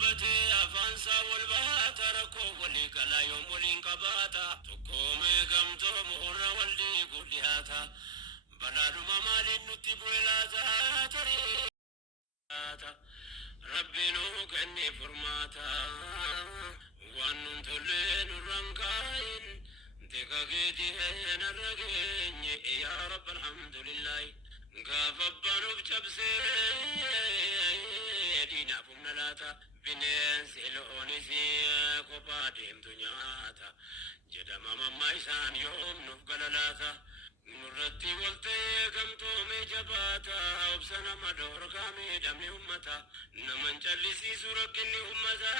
دبتي أفانسا والبهات ركو ولي كلا يوم ولين كباتا تقومي قمتو مهر والدي قلياتا بلاد ممالي نتبو إلى ذاتري ربي نوك إني فرماتا وأنم تلين الرنكاين دقاقيتي هين الرقين يا رب الحمد لله قافبانو بجبسي دينا فمنالاتا بنين سيلوني في قباديم دنياتا جدا ماما إسان يوم نفقللاتا نرتي والتي كم تومي جباتا وبسنا مدور كامي دمي أمتا نمن جلسي سورك إني أمتا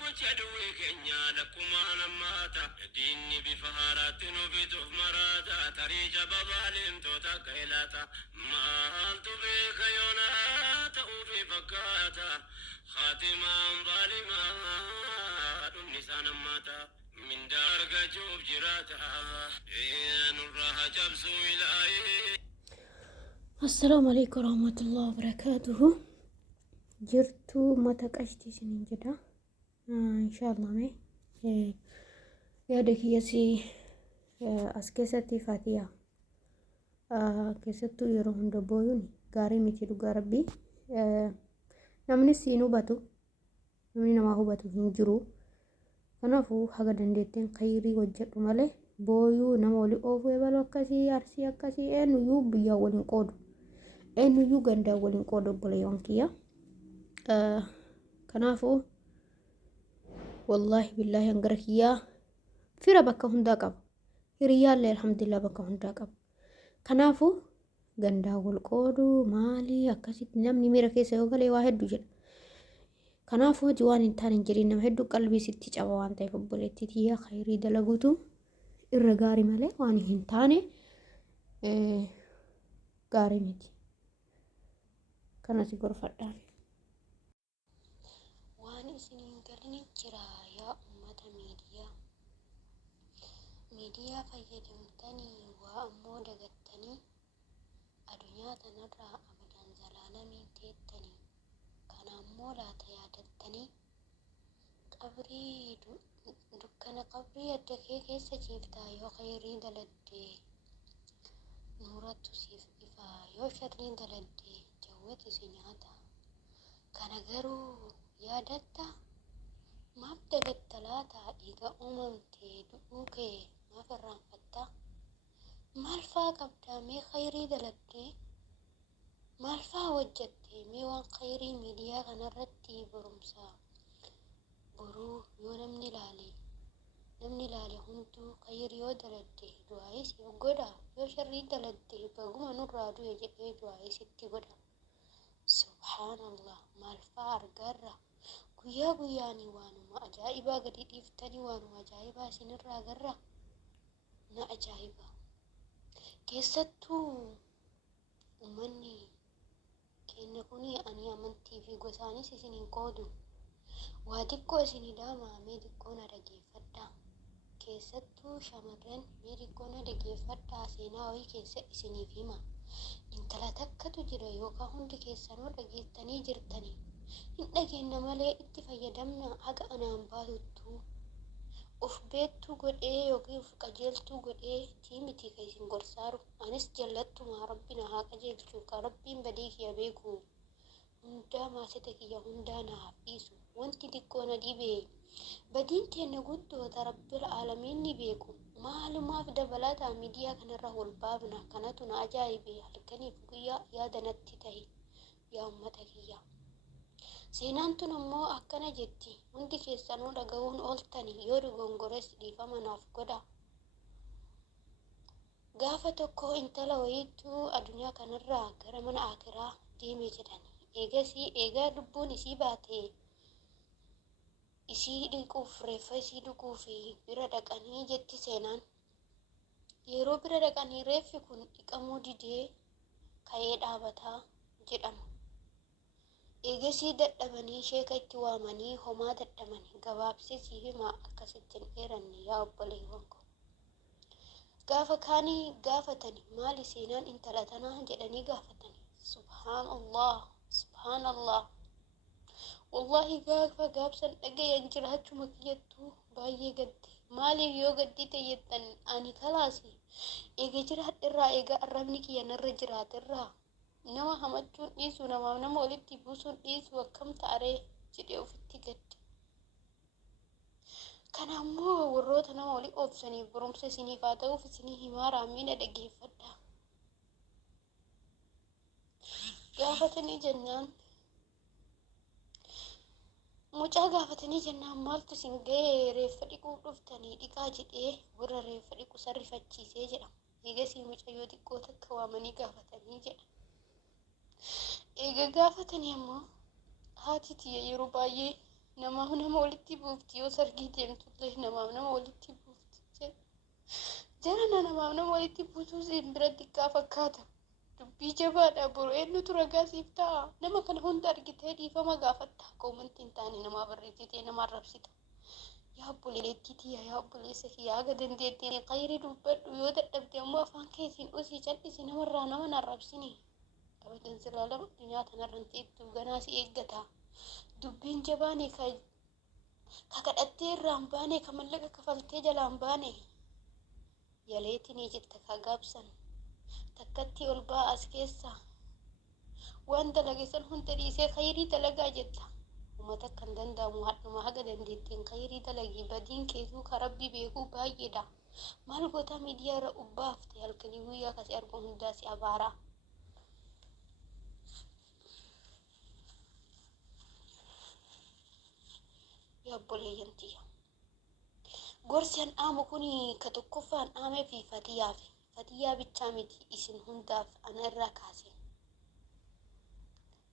قوش أدوي كنيا لكما نماتا ديني بفهارات نوفيتوف مراتا تريج ببالين توتا كيلاتا مالتو بيك يوناتا وفي بكاتا خاتما ظالما نسان ماتا من دارك جوب جراتا نراها جبسو إلهي. السلام عليكم ورحمة الله وبركاته. جرتو متى قشتي سنين جدا إن شاء الله مي يا دكيسي أسكيستي فاتيا كيستو يروحون دبويوني غاري ميتي دوغا ربي نمني سينو باتو نمني نما هو باتو هنجرو كنافو حاجة دندتين خيري وجدو مالي بويو نما ولي أوفو يبالو أكاسي أرسي أكاسي إنو يو بيا ولين قودو إنو يو غندا ولين قودو بليون كيا كنافو والله بالله انقرك يا فيرا بكا هندا قب ريال الحمد لله بكا هندا قب كنافو غندا والقودو مالي أكاسي نمني ميرا كيسا يوغالي واحد دوجل كنافو جوان انتان انجرين نم هدو قلبي ستي جاوان تايف بوليتي تيا خيري دلقوتو الرقاري مالي واني هنتاني قاري ميتي كانت غرفة داني واني سنين قلني جرا يا أمة ميديا فيدمتني وأمو دقتني الدنيا تنرى أبدا زلالمي تيتني كان أمو لا تيادتني قبري دكان قبري الدكي كيس جيفتا يو خيري دلدي نورة تسيف إفا يو شرين دلدي جوة سنياتا كان غرو يادتا ما بدلت تلاتا إيغا أممتي دقوكي ما فران فتا مالفا قبدا مي خيري دلدي مالفا وجدتي مي وان خيري ميديا كان ردي برمسا برو يو نمني لالي هندو خيري يو دلدي دعايس يو قدا يو شري دلدي بقوم نرادو يجئي دعايس اتي قدا سبحان الله مالفا أرقرة guyyaa guyyaanii waanuma ajaa'ibaa gadi dhiiftanii waanuma ajaa'ibaa isinirraa garra na ajaa'iba keessattuu ummanni keenya kuni ani amantii fi gosaanis isiniin qoodu waa xiqqoo isinii dhaama mee xiqqoo na dhageeffadhaa keessattuu shamarran mee xiqqoo na dhageeffadhaa seenaa wayii keessa isiniif hima intala takkatu jira yookaan hundi keessanoo dhageettanii jirtanii hin dhageenna malee itti fayyadamna haga anaan baatuttu uf beektuu godhee yookiin uf qajeeltuu godhee tiimiti ka isin gorsaaru anis jallattuma rabbina haa qajeelchu ka rabbiin badii kiyya beeku hundaa maasita kiyya hundaa na hafiisu wanti xiqqoo na dhibee badiin teenya guddoota rabbil aalamiin ni beeku maalumaaf dabalataa miidiyaa kanarra wal baafna kanatu na ajaa'ibee halkaniif guyyaa yaada natti ta'e yaa ummata kiyya. Seenaan tun ammoo akkana jetti hundi keessanuu dhaga'uun ooltanii yoo dogongores dhiifama naaf godha. Gaafa tokko intala wayiituu addunyaa kanarraa gara mana akiraa deeme jedhani. Eegaa lubbuun isii baate isii dhiquuf reeffa isii dhuguu fi bira dhaqanii jetti seenaan. Yeroo bira dhaqanii reeffi kun dhiqamuu didee ka'ee dhaabataa jedhama. Eegasii dadhabanii sheeka itti waamanii homaa dadhabanii gabaabsisii himaa akkasittiin dheeranne yaa obboleewwan ko. Gaafa kaanii gaafatani maali seenaan intala tanaa jedhanii gaafatani. Subhaanallah. والله gaafa gaabsan dhagayan jiraachuma kiyyattuu baay'ee gadde maaliif yoo gaddite jettan ani kalaasi eega jiraadherraa eega arrabni kiyya narra jiraaterraa nama hamachuun dhiisu namaaf nama walitti buusuun dhiisu akkam ta'aree jedhee ofitti gadde. Kana ammoo warroota nama walii obsaniif barumsa isiniif haa ta'uuf isinii himaa raammiina dhaggeeffadha. Gaafatanii jennaan mucaa gaafatanii jennaan maaltu isin ga'ee reeffa dhiquu dhuftanii dhiqaa jedhee warra reeffa dhiqu sarrifachiisee jedha. Eegasii mucayyoo xiqqoo takka waamanii gaafatanii jedha. Eega gaafatanii ammoo haati tiyya yeroo baay'ee namaaf nama walitti buufti yoo sargii deemtullee namaaf nama walitti buufti jedha. Jarana namaaf nama walitti buusuu isin bira xiqqaa fakkaata. Dubbii jabaadha boru eenyutu ragaa siif ta'a. Nama kana hunda argitee dhiifama gaafatta. Koomantii hin taane namaa barreessitee nama arrabsita. Yaa obboleettii tiyya yaa obboleessa kiyya haga dandeettiin khayrii dubbadhu yoo dadhabde ammoo afaan keessiin usii cal'isi namarraa nama hin arrabsini. Abadan sirraa lama addunyaa tanarra hin teettu ganaa si eeggata. Dubbiin jabaane ka kadhattee irraa hin baane ka mallaqa kafaltee jalaa hin baane. Yaleetinii jetta ka gaabsan. Takkatti ol ba'aa as keessa waan dalage san hunda dhiisee khayrii dalagaa jetta. Uummata kan danda'amu hadhuma haga dandeettiin khayrii dalagii badiin keessuu ka rabbi beekuu baay'eedha. Maal goota miidiyaa irra ubbaafte halkanii guyyaa kasi argu hundaa si abaaraa. Yaa obboleeyyan tiyya. Gorsi an dhaamu kuni ka tokkoffaan dhaamee fi fatiyaafi. Fatiyyaa bichaa miti isin hundaaf ana irraa kaase.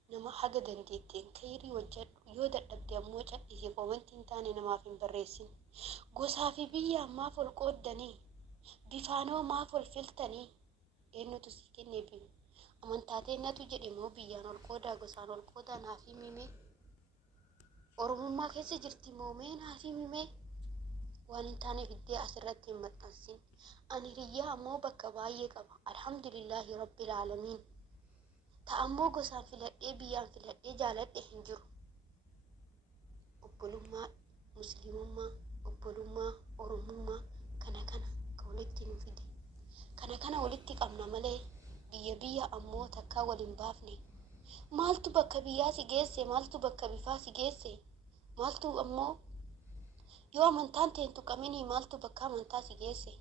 Nama haga dandeettiin khayrii hojjedhu yoo dadhabde ammoo cal'isii koomantii hin taane namaaf hin barreessin. Gosaa fi biyya maaf ol qooddanii bifaanoo maaf ol filtanii eenyutu si kennee bimu amantaateen natu jedhe moo biyyaan ol qoodaa gosaan ol qoodaa naaf himime. Oromummaa keessa jirti moo mee naaf himime. Waan hin taane fiddee asirratti hin maxxansin. Ani hiriyyaa ammoo bakka baay'ee qaba. Alhamdulillahi rabbil aalamiin. Ta'ammoo gosaan filadhee biyyaan filadhee jaaladhe hin jiru. Obbolummaa, musliimummaa, obbolummaa, oromummaa kana ka walitti nu fide. Kana walitti qabna malee biyya ammoo takkaa waliin baafne. Maaltu bakka biyyaa si geesse? Maaltu bakka bifaa si geesse? Maaltu ammoo yoo amantaan teentu qaminii maaltu bakka amantaa si geesse?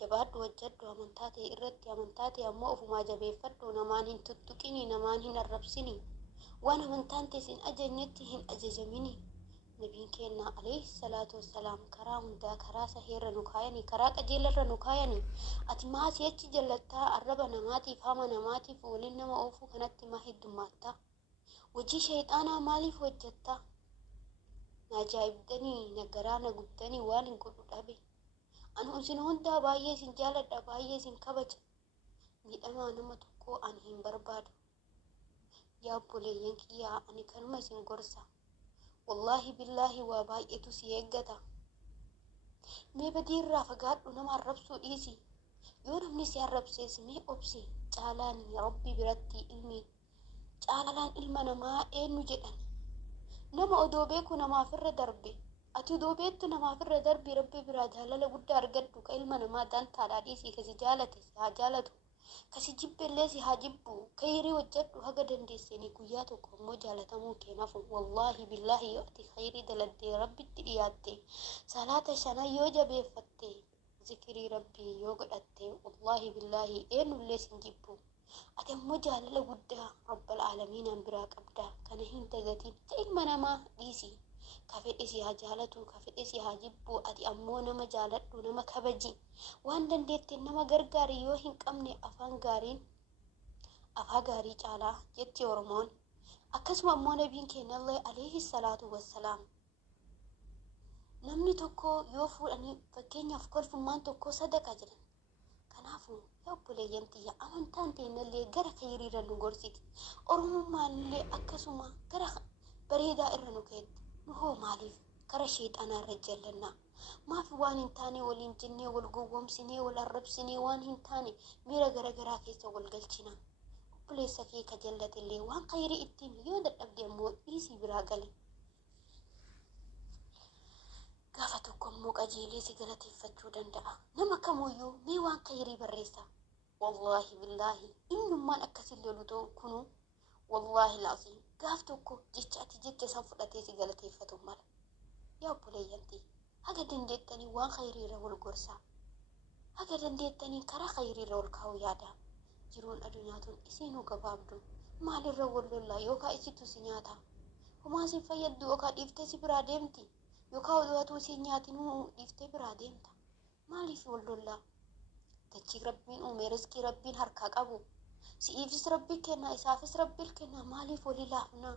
Jabaadhu hojjedhu amantaa ta'e irratti amantaa ta'e ammoo ofumaa jabeeffadhu namaan hin tuttuqini namaan hin arrabsini. Waan amantaan ta'e sin ajajnetti hin ajajamini. Nabiin keenya alayhi salaatu wassalaam karaa hundaa karaa saheerra nu kaayanii karaa qajeelarra nu kaayanii. Ati maa si'achi jallattaa arraba namaatiif hama namaatiif waliin nama oofuu kanatti maa heddummaattaa? Hojii shayxaanaa maaliif hojjettaa? Na ajaa'ibdanii nagaraa na guddanii waan hin godhu dhabe. Anu isin hundaa baay'ee isin jaaladha baay'ee isin kabaja. Miidhamaa nama tokkoo ani hin barbaadu. Yaa obboleeyyan kiyyaa ani kanuma isin gorsa. Wallaahi billaahi waa baay'eetu si eeggata. Mee badii irraa fagaadhu nama arrabsuu dhiisi. Yoo namni si arrabsees mee obsi. Caalaan rabbi biratti caalaan ilma namaa eenyu jedhan. Nama odoo beeku namaaf irra darbe. Ati odoo beektu namaaf irra darbi rabbi biraa jaalala guddaa argadhu ka ilma namaa daantaadhaa dhiisii kasi jaalate si haa jaalatu. Kasi jibbellee si haa jibbu. Khayrii hojjedhu haga dandeessanii guyyaa tokko ammoo jaalatamuu keenafu. Wallaahi billaahi yoo ati khayrii daladdee rabbitti dhiyaatte salaata shana yoo jabeeffatte zikirii rabbii yoo godhatte wallaahi billaahi eenyullee sin jibbu. Ati ammoo jaalala guddaa rabbal aalamiinaan biraa qabda. Kana hin dagatiin ka ilma namaa dhiisi. Ka fedhe si haa jaalatu ka fedhe si haa jibbu. Ati ammoo nama jaaladhu nama kabaji. Waan dandeettiin nama gargaari yoo hin qabne afaan gaarii caalaa jetti Oromoon. Akkasuma ammoo nabiin keenyallee alayhi salaatu wassalaam. Namni tokko yoo fuudhanii fakkeenyaaf kolfummaan tokko sadaqa jedhan. Kanaafuu yaa obboleeyyan tiyya amantaan teenyallee gara khayriirra nu gorsiti. Oromummaan illee akkasuma gara bareedaa irra nu keetti. Nu hoo maaliif kara sheexanaa irra jallannaa? Maaf waan hin taane waliin jennee wal gowwoomsinee wal arrabsinee waan hin taane miira garagaraa keessa wal galchina. Obboleessa kee ka jallatillee waan khayrii ittiin yoo dadhabde ammoo dhiisii biraa الراجل قافة كم قجيلي سيجلتي فتشو دندعة نما كمويو ميوان خيري بريسا والله بالله إنه ما أكسل لولو كنو والله العظيم قافتوكو جيتشاتي جيتش سنفلتي سيجلتي فتو مال يا بوليانتي هكا دندتني وان خيري رول قرصا هكا دندتني كرا خيري رول كاو يادا jiruun addunyaa tun isiinuu gabaabdu maalirra wallollaa yookaa isitu si nyaata homaa si fayyaddu yookaa dhiiftee si biraa deemti yookaa oduu si nyaatinuu dhiiftee biraa deemta maaliif wallollaa dachii rabbiin uume riskii rabbiin harkaa qabu si'iifis rabbii kenna isaafis rabbiin kenna maaliif walii laafnaa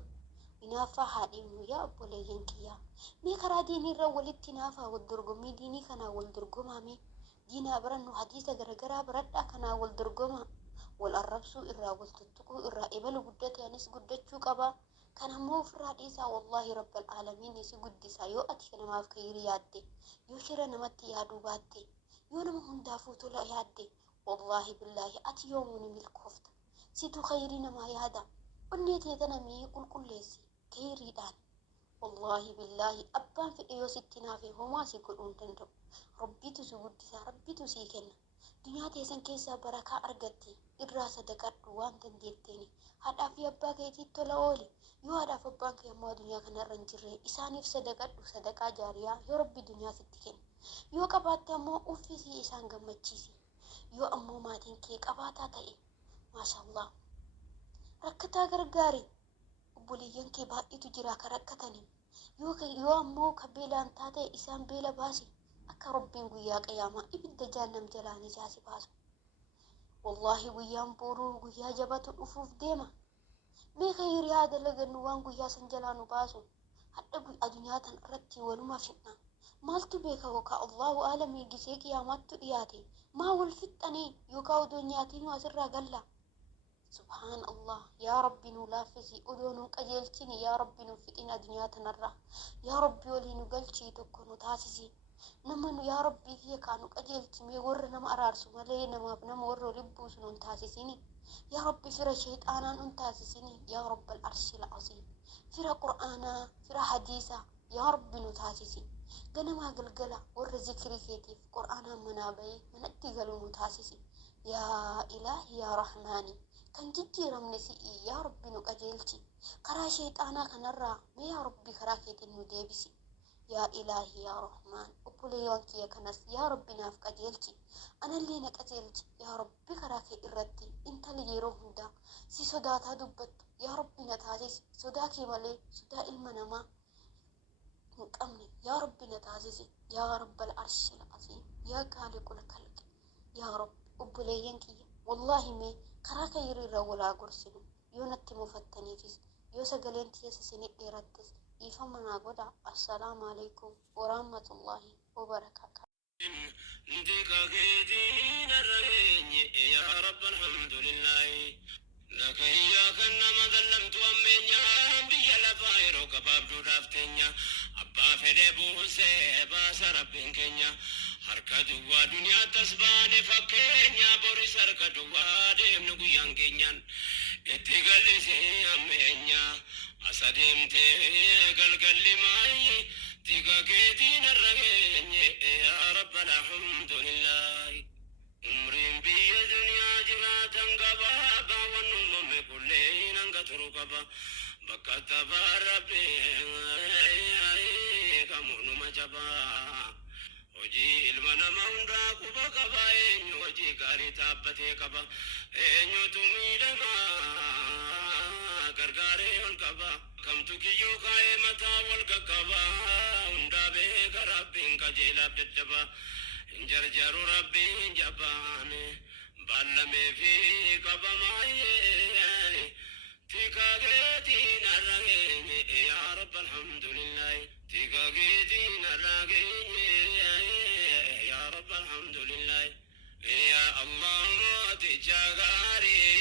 hinaaffaa haadhiimnu yaa obboleeyyan kiyyaa mee karaa diiniirra walitti naafaa wal dorgommii diinii kanaa wal dorgomaame diinaa barannu hadiisa garagaraa baradhaa kanaa wal dorgomaa والأربسو إرا والتتقو إرا إبلو قدتي أنس قدتشو قبا كان مو فراديسا والله رب العالمين يسي قدسا يو أتي نما في خيري يادي يو شرا نمتي يادو باتي يو نما هندافو تلا يادي والله بالله أتي يوموني ملكوفت سيتو خيري نما يادا ونيتي تنمي يقول كل ليسي خيري دان والله بالله أبان في إيو ستنا في هما سيقول أنتندو ربي تسو قدسا ربي تسيكنا دنيا تيسن كيسا بركة أرغتي irraa sadaqadhu waan dandeetteeni haadhaa fi abbaa keetii tola ooli yoo haadhaaf abbaan kee ammoo addunyaa kanarra hin jirre isaaniif sadaqadhu sadaqaa jaariyaa yoo rabbi dunyaa sitti kenna yoo qabaatte ammoo uffisii isaan gammachiisi yoo ammoo maatiin kee qabaataa ta'e maashaallah rakkataa gargaari obboleeyyan kee baay'eetu jira ka rakkatanii yoo ammoo ka beelaan taate isaan beela baasi akka rabbiin guyyaa qiyaamaa ibidda jahannam jalaa nijaasi baasu والله ويان بورو ويا جبت الأفوف ديما مي خيري هذا لقن وان ويا سنجلانو باسو حتى الدنيا تنرتي ولما فتنا مالتو بيكا وكا الله أعلم يجيسيك يا ماتو إياتي ما والفتني يوكاو دنياتي واسرها قلا سبحان الله يا ربي نلافسي أدونو قجلتني يا ربي نفتنا دنيا تنرى يا ربي ولي نقلتي تكونو تاسسي نمن يا ربي هي كانوا قجلت مي ور نم أرارسو ملي نم ور ربوس ننتاسسيني يا ربي فرا شيطانا ننتاسسيني يا رب العرش العظيم فرا قرآنا فرا حديثا يا ربي نتاسسي قنما قلقلا ور ذكري كيتي في قرآنا منابي من أتقلوا نتاسسي يا إلهي يا رحماني كان جدي رمنسي يا ربي نقجلتي قرا شيطانا كنرى ما يا ربي كراكيتي نديبسي يا إلهي يا رحمن أبوليونك يا كنس يا ربي نافك أجلتي أنا اللي نكأجلتي يا ربي كراكي إردي إنت اللي يروهم دا سي صداتا دبت يا ربي نتازيس صداكي مالي صدا المنما نكأمني يا ربي نتازيسي يا رب العرش العظيم يا خالق الخلق يا رب أبوليونك والله مي كراكي يريرا ولا قرسلو يونتي مفتني فيس يوسا قلنتي يسسيني إردس إيفمنا قدا السلام عليكم ورحمة الله وبركاته يا رب الحمد لله لك إياك إنما ظلمت أمينيا بيا لفايرو كباب دورافتينيا أبا فدي بوسي باس ربين كينيا حركة دوا دنيا تسباني فكينيا بوريس حركة دوا ديم نقويان كينيان اتقلسي أمينيا أسدمتي قلقلي معي تقاكيتين الرقيني يا رب الحمد لله umrin biyya duniyaa jiraatan qaba wannumame kulleen hanga turu qaba bakka tabaa rabbii kamuunuma jabaa hojii ilma nama hundaa quba qaba eenyu hojii gaarii taabbatee qaba eenyutu miidhamaa gargaaree ol qaba kamtu kiyyuu kaa'ee mataa wal qaqqaba hundaa beeka rabbiin qajeelaaf daddaba جرجر ربي جباني بالمي في قبماي تكاغيتي نرغيني يا رب الحمد لله تكاغيتي نرغيني يا رب الحمد لله يا الله تجاغاري